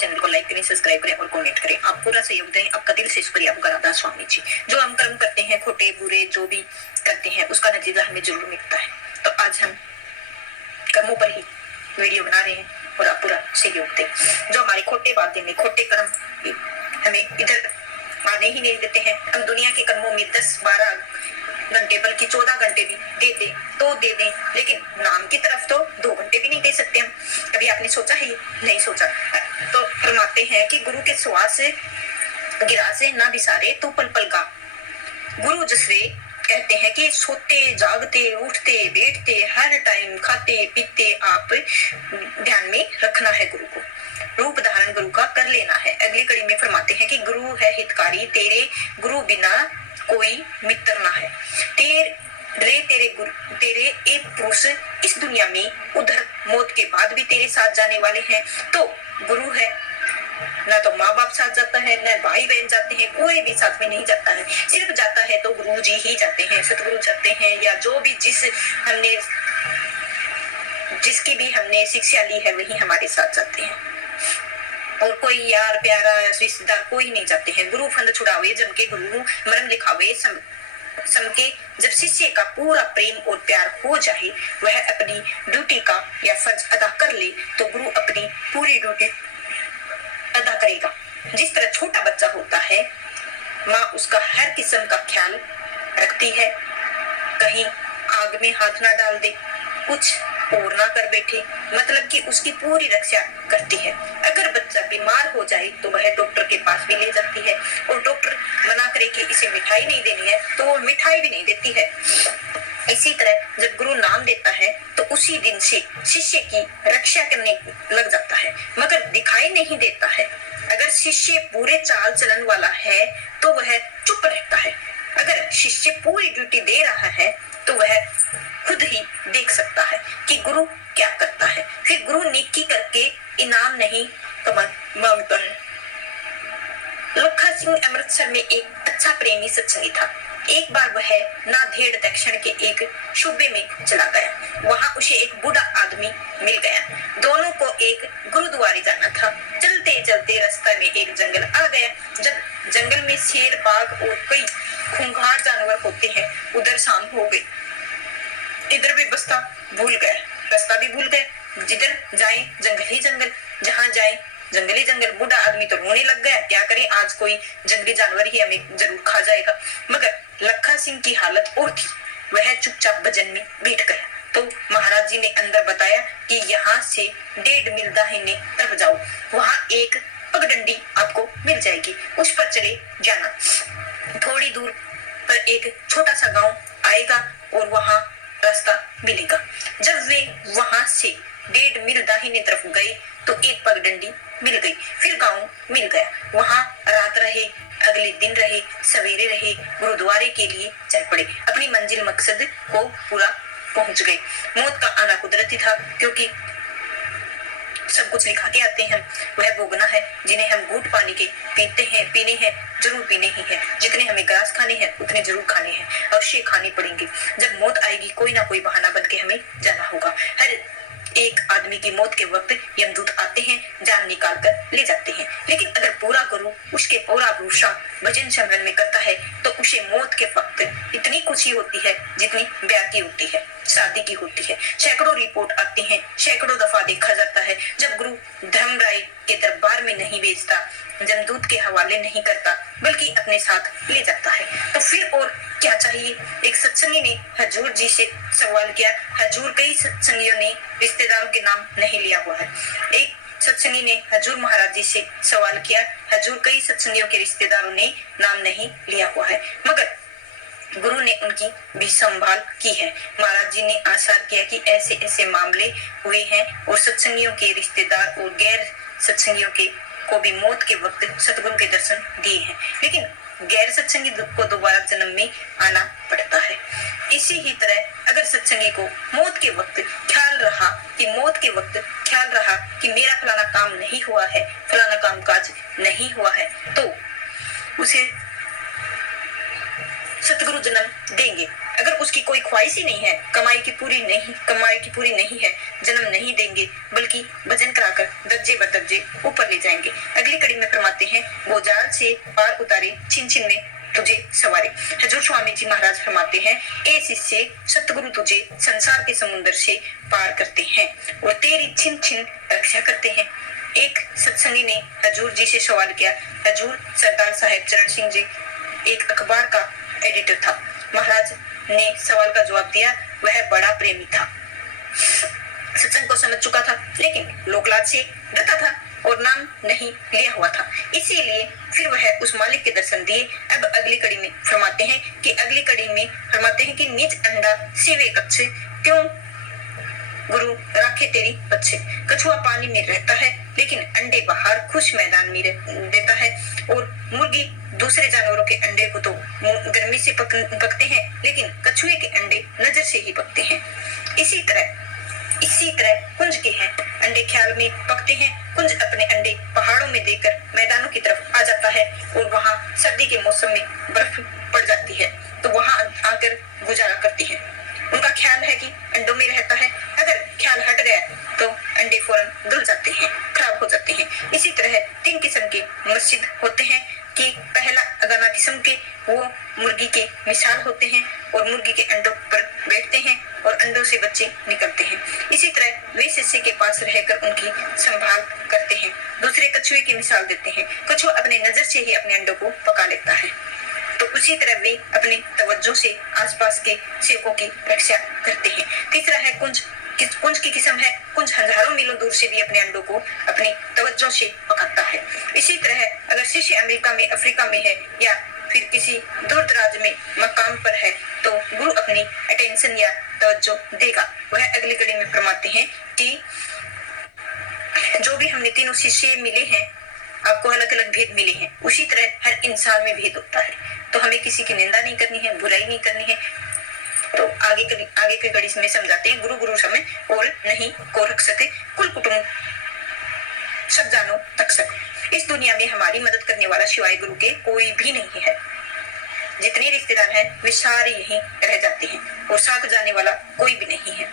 Channel को like करें, subscribe करें और कमेंट करें। आप पूरा सहयोग दें, आपका दिल से शुक्रिया गरादा स्वामी जी। जो हम कर्म करते हैं, खोटे बुरे जो भी करते हैं, उसका नतीजा हमें जरूर मिलता है। तो आज हम कर्मों पर ही वीडियो बना रहे हैं और आप पूरा सहयोग दें। जो हमारे खोटे वादे में खोटे कर्म हमें इधर आने ही नहीं देते हैं। हम दुनिया के कर्मों में 10-12 घंटे बल्कि 14 घंटे भी दे दें तो दे दें, लेकिन नाम की तरफ तो 2 घंटे भी नहीं दे सकते हम। कभी आपने सोचा है? नहीं सोचा। तो फरमाते हैं कि गुरु के श्वास गिरा से ना बिसारे तू पल पल का। गुरु जसरे कहते हैं कि सोते जागते उठते बैठते हर टाइम खाते पीते आप ध्यान में रखना है गुरु को। रूप धारण गुरु का कर लेना है। अगली कड़ी में फरमाते हैं कि गुरु है हितकारी, तेरे गुरु बिना कोई मित्र ना है। तेरे एक पुरुष इस दुनिया में, उधर मौत के बाद भी तेरे साथ जाने वाले हैं। तो गुरु है, ना तो माँ बाप साथ जाता है, ना भाई बहन जाते हैं, कोई भी साथ में नहीं जाता है। सिर्फ जाता है तो गुरु जी ही जाते हैं, सतगुरु जाते हैं, या जो भी जिसकी भी हमने शिक्षा ली है वही हमारे साथ जाते हैं। और कोई यार प्यारा रिश्तेदार कोई नहीं जाते हैं। गुरु फंद छुड़ावे जम के गुरु मरम लिखावे सम के। जब शिष्य का पूरा प्रेम और प्यार हो जाए, वह अपनी ड्यूटी का या फर्ज अदा कर ले, तो गुरु अपनी पूरी ड्यूटी अदा करेगा। जिस तरह छोटा बच्चा होता है, माँ उसका हर किस्म का ख्याल रखती है, कहीं आग में हाथ ना डाल दे, कुछ और ना कर बैठे, मतलब कि उसकी पूरी रक्षा करती है। अगर बच्चा बीमार हो जाए तो वह डॉक्टर के पास भी ले जाती है, और डॉक्टर मना करे कि इसे मिठाई नहीं देनी है तो वो मिठाई भी नहीं देती है। इसी तरह जब गुरु नाम देता है तो उसी दिन से शिष्य की रक्षा करने लग जाता है, मगर दिखाई नहीं देता है। अगर शिष्य पूरे चाल चलन वाला है तो वह चुप रहता है। अगर शिष्य पूरी ड्यूटी दे रहा है तो वह खुद ही देख सकता है कि गुरु क्या करता है। फिर गुरु नेकी करके इनाम नहीं मांगता है। लखा सिंह अमृतसर में एक अच्छा प्रेमी सत्संगी था। एक बार वह नांदेड़ दक्षिण के एक सूबे में चला गया। वहां उसे एक बूढ़ा आदमी मिल गया। दोनों को एक गुरुद्वारे जाना था। चलते चलते रास्ते में एक जंगल आ गया। जब जंगल में शेर, बाघ और कई खूंखार जानवर होते हैं, उधर शाम हो गई। इधर भी रास्ता भी भूल गए। जिधर जाए जंगल ही जंगल, जहां जाए जंगल ही जंगल। बूढ़ा आदमी तो रोने लग गया, क्या करे, आज कोई जंगली जानवर ही हमें जरूर खा जाएगा। मगर लखा सिंह की हालत और थी। वह चुपचाप भजन में बैठ गया। तो महाराज जी ने अंदर बताया कि यहाँ से 1.5 मील दाहिने तरफ जाओ, वहां एक पगडंडी आपको मिल जाएगी, उस पर चले जाना। थोड़ी दूर पर एक छोटा सा गांव आएगा और वहां रास्ता मिलेगा। जब वे वहां से 1.5 मील दाहिने तरफ गए तो एक पगडंडी मिल गई। फिर गांव मिल गया। वहां रात रहे, अगले दिन रहे, सवेरे रहे, गुरुद्वारे के लिए चल पड़े। अपनी मंजिल मकसद को पूरा पहुंच गए। मौत का आना कुदरती था, क्योंकि सब कुछ लिखा के आते हैं, वह भोगना है। जिन्हें हम घूंट पानी के पीने हैं, जरूर पीने ही है। जितने हमें ग्रास खाने हैं उतने जरूर खाने हैं, अवश्य खाने पड़ेंगे। जब मौत आएगी कोई ना कोई बहाना बन के हमें जाना होगा। हर एक आदमी की मौत के वक्त यमदूत आते हैं, जान निकाल कर ले जाते हैं। लेकिन अगर पूरा गुरु उसके पूरा भरोसा भजन सिमरन में करता है तो उसे मौत के वक्त इतनी खुशी होती है जितनी ब्याह की होती है, शादी की होती है। सैकड़ों रिपोर्ट आती हैं, सैकड़ों दफा देखा जाता है, जब गुरु धर्मराय के दरबार में नहीं भेजता, जमदूत के हवाले नहीं करता, बल्कि अपने साथ ले जाता है, तो फिर और क्या चाहिए। एक सत्संगी ने हजूर जी से सवाल किया। हजूर कई सत्संगियों ने रिश्तेदारों के नाम नहीं लिया हुआ है। एक सत्संगी ने हजूर महाराज जी से सवाल किया। हजूर कई सत्संगियों के रिश्तेदारों ने नाम नहीं लिया हुआ है, मगर गुरु ने उनकी भी संभाल की है। महाराज जी ने आसार किया कि ऐसे ऐसे मामले हुए हैं और सत्संगियों के रिश्तेदार और गैर सत्संगियों के को भी मौत के वक्त सतगुरु के दर्शन दिए हैं, लेकिन गैर सत्संगी को दोबारा जन्म में आना पड़ता है। इसी ही तरह अगर सत्संगी को मौत के वक्त ख्याल रहा कि मेरा फलाना काम नहीं हुआ है, फलाना काम काज नहीं हुआ है, तो उसे सतगुरु जन्म देंगे। अगर उसकी की कोई ख्वाहिश ही नहीं है, कमाई की पूरी नहीं है, जन्म नहीं देंगे बल्कि भजन कराकर दर्जे ब दर्जे ऊपर ले जाएंगे। अगली कड़ी में फरमाते हैं, वो जाल से पार उतारे, छिन छिन में तुझे सवारे। हजूर स्वामी जी महाराज फरमाते हैं, ए शिष्य, सतगुरु तुझे संसार के समुद्र से पार करते हैं और तेरी छिन छिन रक्षा करते हैं। एक सत्संगी ने हजूर जी से सवाल किया। हजूर सरदार साहेब चरण सिंह जी एक अखबार का एडिटर था। महाराज ने सवाल का जवाब दिया, वह बड़ा प्रेमी था, सत्संग को समझ चुका था, लेकिन लोकलाज से डरता था और नाम नहीं लिया हुआ था, इसीलिए फिर वह उस मालिक के दर्शन दिए। अब अगली कड़ी में फरमाते हैं कि निज अंडा सेवे कच्छ, क्यों गुरु राखे तेरी बच्चे। कछुआ पानी में रहता है लेकिन अंडे बाहर खुश मैदान में देता है, और मुर्गी दूसरे जानवरों के अंडे को तो गर्मी से पकते हैं, लेकिन कछुए के अंडे नजर से ही पकते हैं। इसी तरह कुंज के हैं, अंडे ख्याल में पकते हैं। कुंज अपने अंडे पहाड़ों में देकर मैदानों की तरफ आ जाता है और वहाँ सर्दी के मौसम में बर्फ पड़ जाती है तो वहाँ आकर गुजारा करती है। उनका ख्याल है कि अंडों में रहता है, अगर ख्याल हट गया तो अंडे फौरन धुल जाते हैं, खराब हो जाते हैं। इसी तरह 3 किस्म के मस्जिद होते हैं कि पहला अगाना किस्म के, वो मुर्गी के मिसाल होते हैं और मुर्गी के अंडों पर बैठते हैं और अंडों से बच्चे निकलते हैं। इसी तरह वे शिष्य के पास रहकर उनकी संभाल करते हैं। दूसरे कछुए की मिसाल देते हैं। कछुआ अपने नजर से ही अपने अंडों को पका लेता है, तो उसी तरह वे अपने तवज्जो से आसपास के सेवकों की रक्षा करते हैं। तीसरा है कुंज की किस्म है। कुंज हजारों मीलों दूर से भी अपने अंडों को अपनी तवज्जो से पकाता है। इसी तरह अगर शिष्य अमेरिका में, अफ्रीका में है या फिर किसी दूर दराज में मकाम पर है तो गुरु अपनी अटेंशन या तवज्जो देगा। वह अगली कड़ी में फरमाते हैं कि जो भी हमने तीनों शिष्य मिले हैं, आपको अलग अलग भेद मिले हैं, उसी तरह हर इंसान में भेद होता है, तो हमें किसी की निंदा नहीं करनी है, बुराई नहीं करनी है। तो आगे की कड़ी में समझाते हैं, गुरु समय और नहीं को रख सके, कुल कुटुंब सब जानो तक सको। इस दुनिया में हमारी मदद करने वाला सिवाय गुरु के कोई भी नहीं है। जितने रिश्तेदार हैं वे सारे यहीं रह जाते हैं और साथ जाने वाला कोई भी नहीं है।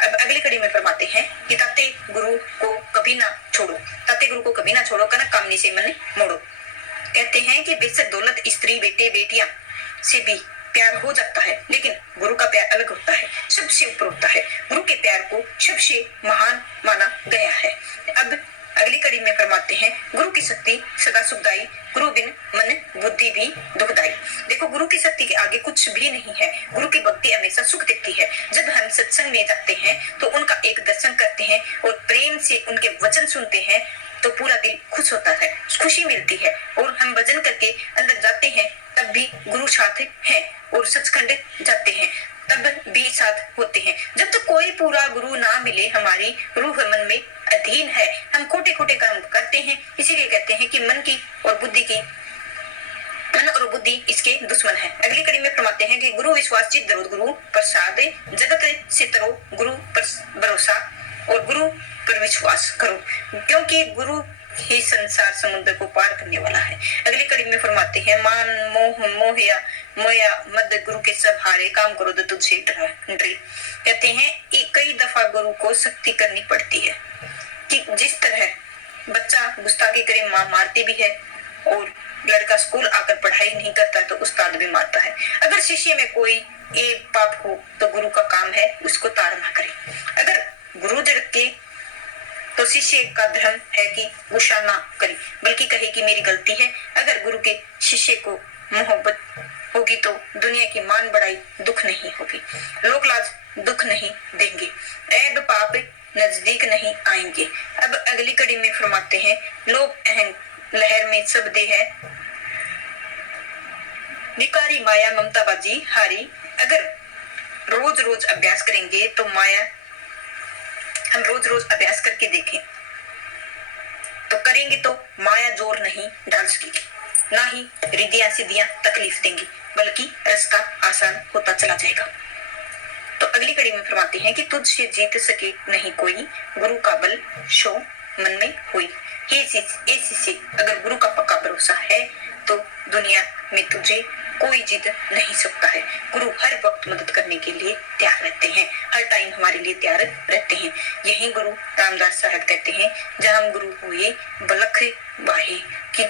अब अगली कड़ी में फरमाते हैं कि ताते गुरु को कभी ना छोड़ो, कनक कामनी से मन मोड़ो। कहते हैं कि बेशक दौलत, स्त्री, बेटे बेटियां से भी प्यार हो जाता है, लेकिन गुरु का प्यार अलग होता है, सबसे ऊपर होता है। गुरु के प्यार को सबसे महान माना गया है। अब अगली कड़ी में फरमाते हैं, गुरु की शक्ति सदा सुखदाई, गुरु बिन मन बुद्धि भी दुखदाई। देखो, गुरु की शक्ति के आगे कुछ भी नहीं है। गुरु की भक्ति हमेशा सुख देती है। जब हम सत्संग में जाते हैं तो उनका एक दर्शन करते हैं और प्रेम से उनके वचन सुनते हैं तो पूरा दिल खुश होता है, खुशी मिलती है। और हम भजन करके अंदर जाते हैं तब भी गुरु साथ हैं, और सचखंड जाते हैं तब भी साथ होते हैं। जब तक कोई पूरा गुरु ना मिले, हमारी रूह मन में अधीन है, हम खोटे खोटे कर्म करते हैं। इसीलिए कहते हैं कि मन और बुद्धि इसके दुश्मन है। अगली कड़ी में फरमाते हैं कि गुरु विश्वास चित दरो, गुरु प्रसाद जगत से तरो, गुरु पर भरोसा और गुरु पर विश्वास करो, क्योंकि गुरु ही संसार समुद्र को पार करने वाला है। अगली कड़ी में फरमाते हैं, मान मोया मद गुरु के सब हारे, काम करो तो तुझसे डरे। कहते हैं कई दफा गुरु को सख्ती करनी पड़ती है कि जिस तरह बच्चा गुस्ताखी करे माँ मारती भी है, और लड़का स्कूल आकर पढ़ाई नहीं करता तो उस्ताद भी मारता है। अगर शिष्य में कोई एक पाप हो तो गुरु का काम है उसको ताड़ना करे। अगर गुरु झड़के तो शिष्य का धर्म है कि गुस्सा ना करे, बल्कि कहे कि मेरी गलती है। अगर गुरु के शिष्य को मोहब्बत होगी तो दुनिया की मान बढ़ाई दुख नहीं होगी, लोक लाज दुख नहीं देंगे, ऐब पाप नजदीक नहीं आएंगे। अब अगली कड़ी में फरमाते हैं, लोभ अहंकार लहर में सब दे है, विकारी माया ममताबाजी हारी। अगर रोज रोज अभ्यास करेंगे तो हम रोज रोज अभ्यास करके देखें तो करेंगे तो माया जोर नहीं डाल सकेगी, ना ही रिद्धियां सिद्धियां तकलीफ देंगी, बल्कि रास्ता आसान होता चला जाएगा। तो अगली कड़ी में फरमाते हैं कि तुझसे जीत सके नहीं कोई, गुरु का बल शो मन में हुई। हे शिष्य, अगर गुरु का पक्का भरोसा है तो दुनिया में तुझे कोई जीत नहीं सकता है। गुरु हर वक्त मदद करने के लिए तैयार रहते हैं, हर टाइम हमारे लिए तैयार रहते हैं। यही गुरु रामदास साहब कहते हैं, जहाँ गुरु हुए बलख बाहे कि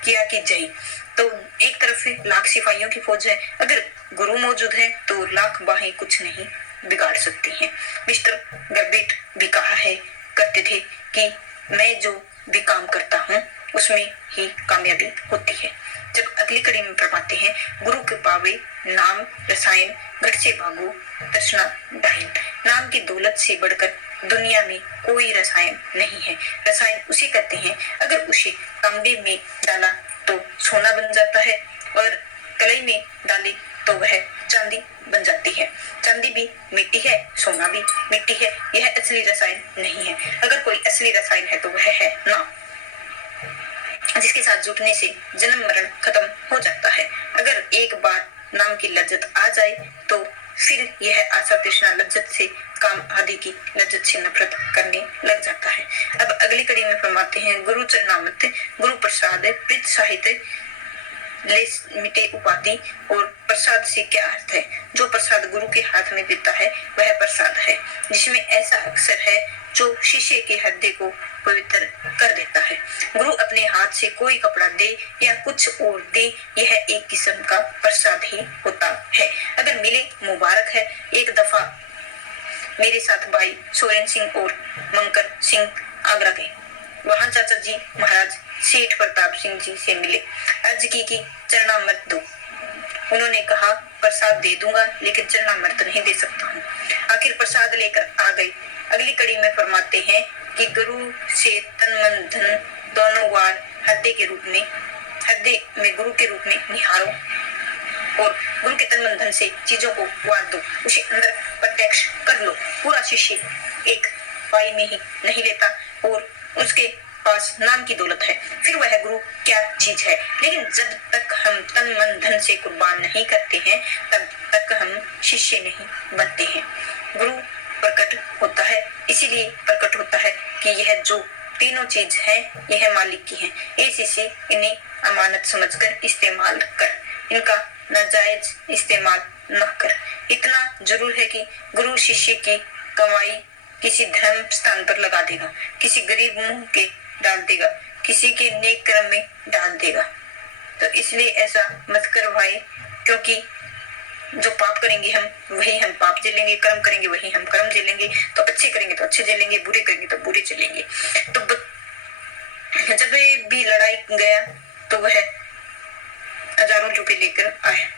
किया कि जय। तो एक तरफ से लाख सिपाहियों की फौज है, अगर गुरु मौजूद है तो लाख बाहें कुछ नहीं बिगाड़ सकती हैं। मिस्टर गैबिट भी कहा है करते थे कि मैं जो भी काम करता हूँ उसमें ही कामयाबी होती है। जब अगली कड़ी में फरमाते हैं, गुरु के पावे नाम रसायन घर से भागो तृष्णा डाइन। नाम की दौलत से बढ़कर दुनिया में कोई रसायन नहीं है। रसायन उसे कहते हैं, अगर उसे तांबे में डाला तो सोना बन जाता है और कलई में डाले तो वह चांदी बन जाती है। चांदी भी मिट्टी है, सोना भी मिट्टी है। यह असली रसायन नहीं है। अगर कोई असली रसायन है तो वह है नाम, जिसके साथ जुटने से जन्म मरण खत्म हो जाता है। अगर एक बार नाम की लज्जत आ जाए तो फिर यह आशा तृष्णा लज्जत से काम आदि की लज्जत से नफरत करने लग जाता है। अब अगली कड़ी में फरमाते हैं, गुरु चरणामृत गुरु प्रसाद प्रीत साहित्य ले मिटे उपाधि। और प्रसाद से क्या अर्थ है? जो प्रसाद गुरु के हाथ में देता है वह प्रसाद है, जिसमें ऐसा अक्षर है जो शिष्य के हृदय को पवित्र कर देता है। गुरु अपने हाथ से कोई कपड़ा दे या कुछ और दे, यह एक किस्म का प्रसाद ही होता है। अगर मिले मुबारक है। एक दफा मेरे साथ भाई सोरेन सिंह और मंकर सिंह आगरा गए। वहां चाचा जी महाराज सेठ प्रताप सिंह जी से मिले। अर्ज की चरणामृत दो। उन्होंने कहा, प्रसाद दे दूंगा लेकिन चरणामृत नहीं दे सकता हूँ। आखिर प्रसाद लेकर आ गए। अगली कड़ी में फरमाते हैं कि गुरु से तन मन धन दोनों वार हृदय में गुरु के रूप में निहारो और गुरु के तन मन धन से चीजों को वार दो, उसे अंदर प्रत्यक्ष कर लो। पूरा शिष्य एक पाई में ही नहीं लेता और उसके पास नाम की दौलत है, फिर वह गुरु क्या चीज है। लेकिन जब तक हम तन मन धन से कुर्बान नहीं करते हैं तब तक हम शिष्य नहीं बनते हैं। गुरु प्रकट होता है, इसीलिए प्रकट होता है कि यह जो तीनों चीज है यह मालिक की है। ये शिष्य इन्हें अमानत समझकर इस्तेमाल कर, इनका नाजायज इस्तेमाल न कर। इतना जरूर है कि गुरु शिष्य की कमाई किसी धर्म स्थान पर लगा देगा, किसी गरीब मुंह के डाल देगा, किसी के नेक कर्म में डाल देगा। तो इसलिए ऐसा मत कर भाई, क्योंकि जो पाप करेंगे हम वही हम पाप झेलेंगे, कर्म करेंगे वही हम कर्म झेलेंगे। तो अच्छे करेंगे तो अच्छे झेलेंगे, बुरे करेंगे तो बुरे झेलेंगे। तो जब भी लड़ाई गया तो वह हजारों रुपए लेकर आया,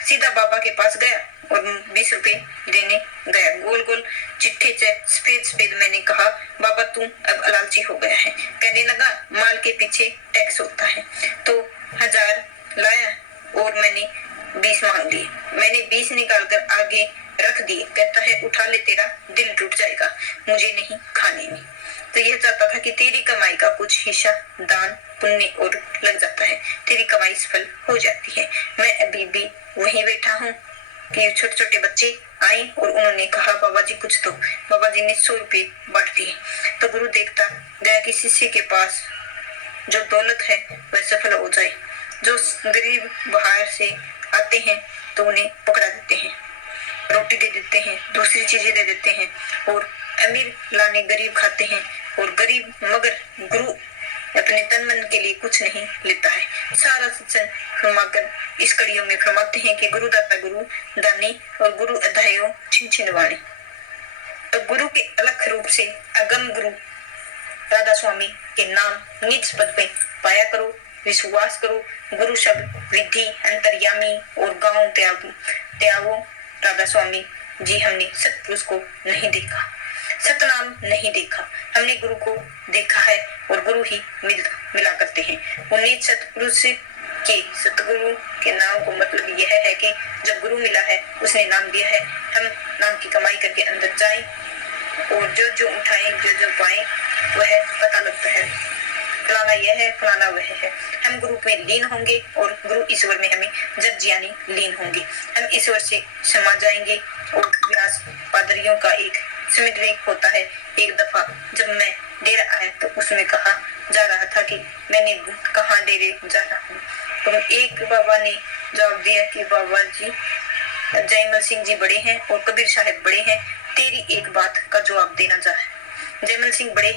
सीधा बाबा के पास गया और 20 रुपए देने गया। गोल गोल चिट्ठे से सफेद मैंने कहा, बाबा तू अब लालची हो गया है। कहने लगा, माल के पीछे टैक्स होता है। तो 1000 लाया और मैंने 20 मांग लिए। मैंने 20 निकाल कर आगे रख दिए। कहता है, उठा ले, तेरा दिल टूट जाएगा, मुझे नहीं खाने में। तो यह चाहता था कि तेरी कमाई का कुछ हिस्सा दान पुण्य और लग जाता है, तेरी कमाई सफल हो जाती है। मैं अभी भी वहीं बैठा हूँ कि छोटे छोटे बच्चे आए और उन्होंने कहा, बाबा जी कुछ दो। बाबा जी ने 100 रुपए बांट दिए। तो गुरु देखता गया कि शिष्य के पास जो दौलत है वह सफल हो जाए। जो गरीब बाहर से आते हैं तो उन्हें पकड़ा देते हैं, रोटी दे देते हैं, दूसरी चीजें दे देते हैं, और अमीर लाने गरीब खाते हैं, और गरीब मगर गुरु अपने तन मन के लिए कुछ नहीं लेता है। सारा सत्संग फरमाकर इस कड़ियों में फरमाते हैं कि गुरु दाता गुरु दानी और गुरु अधायो छिन छिनवाणी। तो गुरु के अलग रूप से अगम गुरु राधा स्वामी के नाम निज पद में पाया करो, विश्वास करो। गुरु शब्द विधि अंतर्यामी और गांव त्यागो। राधा स्वामी जी हमने सतपुरुष को नहीं देखा, सतनाम नहीं देखा, हमने गुरु को देखा है और गुरु ही मिला करते हैं। उन्हें सतपुरुष के सतगुरु के नाम को मतलब यह है कि जब गुरु मिला है उसने नाम दिया है, हम नाम की कमाई करके अंदर जाएं और जो जो उठाएं जो जो पाएं वह पता लगता है, फलाना यह है फलाना वह है। हम गुरु में लीन होंगे और गुरु ईश्वर में हमें जब ज्ञानी लीन होंगे। हम ईश्वर से समा जाएंगे। और व्यास पादरियों का एक स्मृति होता है। एक दफा जब मैं डेरा आया तो उसमें कहा जा रहा था कि मैंने कहाँ डेरे जा रहा हूँ। तो एक बाबा ने जवाब दिया कि बाबा जी, जयमल सिंह जी बड़े हैं और कबीर साहब बड़े हैं, तेरी एक बात का जवाब देना चाहे। जयमल सिंह बड़े